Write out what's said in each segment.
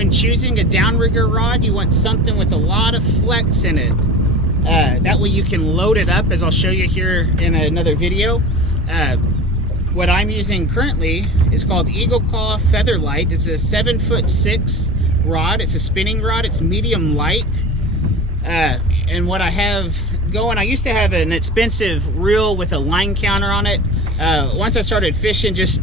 when choosing a downrigger rod, you want something with a lot of flex in it. That way you can load it up, as I'll show you here in another video. What I'm using currently is called Eagle Claw Featherlight. It's a 7'6" rod. It's a spinning rod. It's medium light. And what I have going, I used to have an expensive reel with a line counter on it. Once I started fishing just,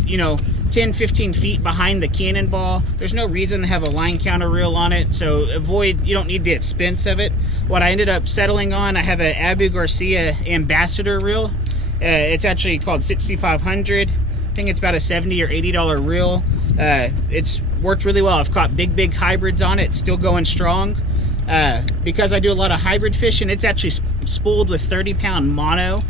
10-15 feet behind the cannonball, there's no reason to have a line counter reel on it, so you don't need the expense of it. What I ended up settling on, I have an GARCIA Ambassadeur reel. It's actually called 6500. I think it's about a $70 or $80 reel. It's worked really well. I've caught big hybrids on it. It's still going strong. Because I do a lot of hybrid fishing, it's actually spooled with 30-pound mono.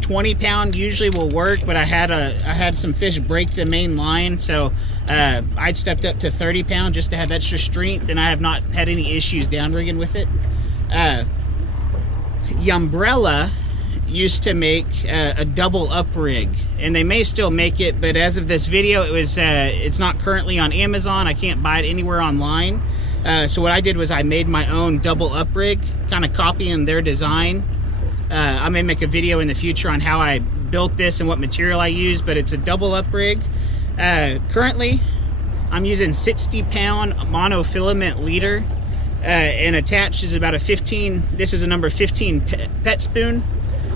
20-pound usually will work, but I had some fish break the main line, so I stepped up to 30-pound just to have extra strength, and I have not had any issues downrigging with it. Umbrella used to make a double up rig, and they may still make it, but as of this video, it's not currently on Amazon. I can't buy it anywhere online. So what I did was I made my own double up rig, kind of copying their design. I may make a video in the future on how I built this and what material I use, but it's a double up rig. Currently, I'm using 60-pound monofilament leader, and attached is about this is a number 15 pet spoon.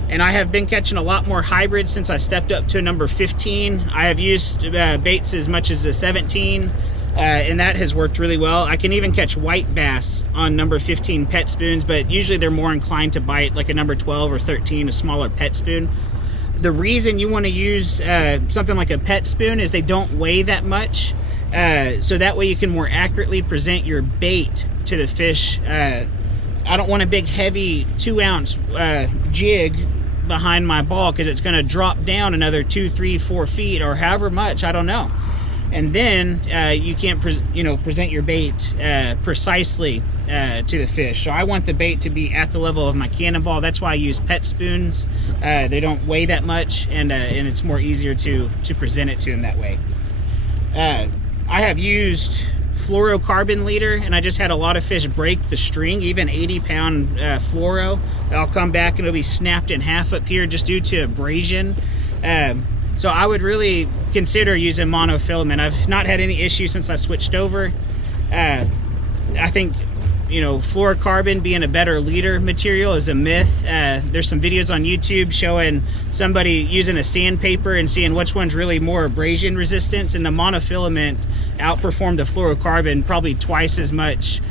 And I have been catching a lot more hybrids since I stepped up to a number 15. I have used baits as much as a 17. And that has worked really well. I can even catch white bass on number 15 pet spoons, but usually they're more inclined to bite like a number 12 or 13, a smaller pet spoon. The reason you want to use something like a pet spoon is they don't weigh that much, so that way you can more accurately present your bait to the fish. I don't want a big heavy 2-ounce jig behind my ball, because it's going to drop down another 2, 3, 4 feet or however much, I don't know. And then you can't present your bait precisely to the fish. So I want the bait to be at the level of my cannonball. That's why I use pet spoons. They don't weigh that much, and it's more easier to present it to them that way. I have used fluorocarbon leader, and I just had a lot of fish break the string, even 80-pound fluoro. I'll come back and it'll be snapped in half up here just due to abrasion. So I would really consider using monofilament. I've not had any issues since I switched over. I think, fluorocarbon being a better leader material is a myth. There's some videos on YouTube showing somebody using a sandpaper and seeing which one's really more abrasion resistant, and the monofilament outperformed the fluorocarbon probably twice as much,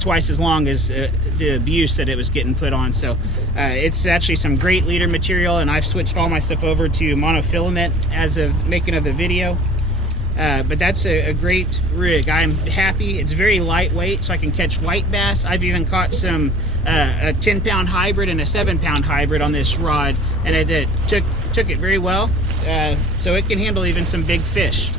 twice as long as the abuse that it was getting put on. So it's actually some great leader material, and I've switched all my stuff over to monofilament as of making of the video. But that's a great rig. I'm happy. It's very lightweight, so I can catch white bass. I've even caught some a 10-pound hybrid and a 7-pound hybrid on this rod, and it took it very well. So it can handle even some big fish.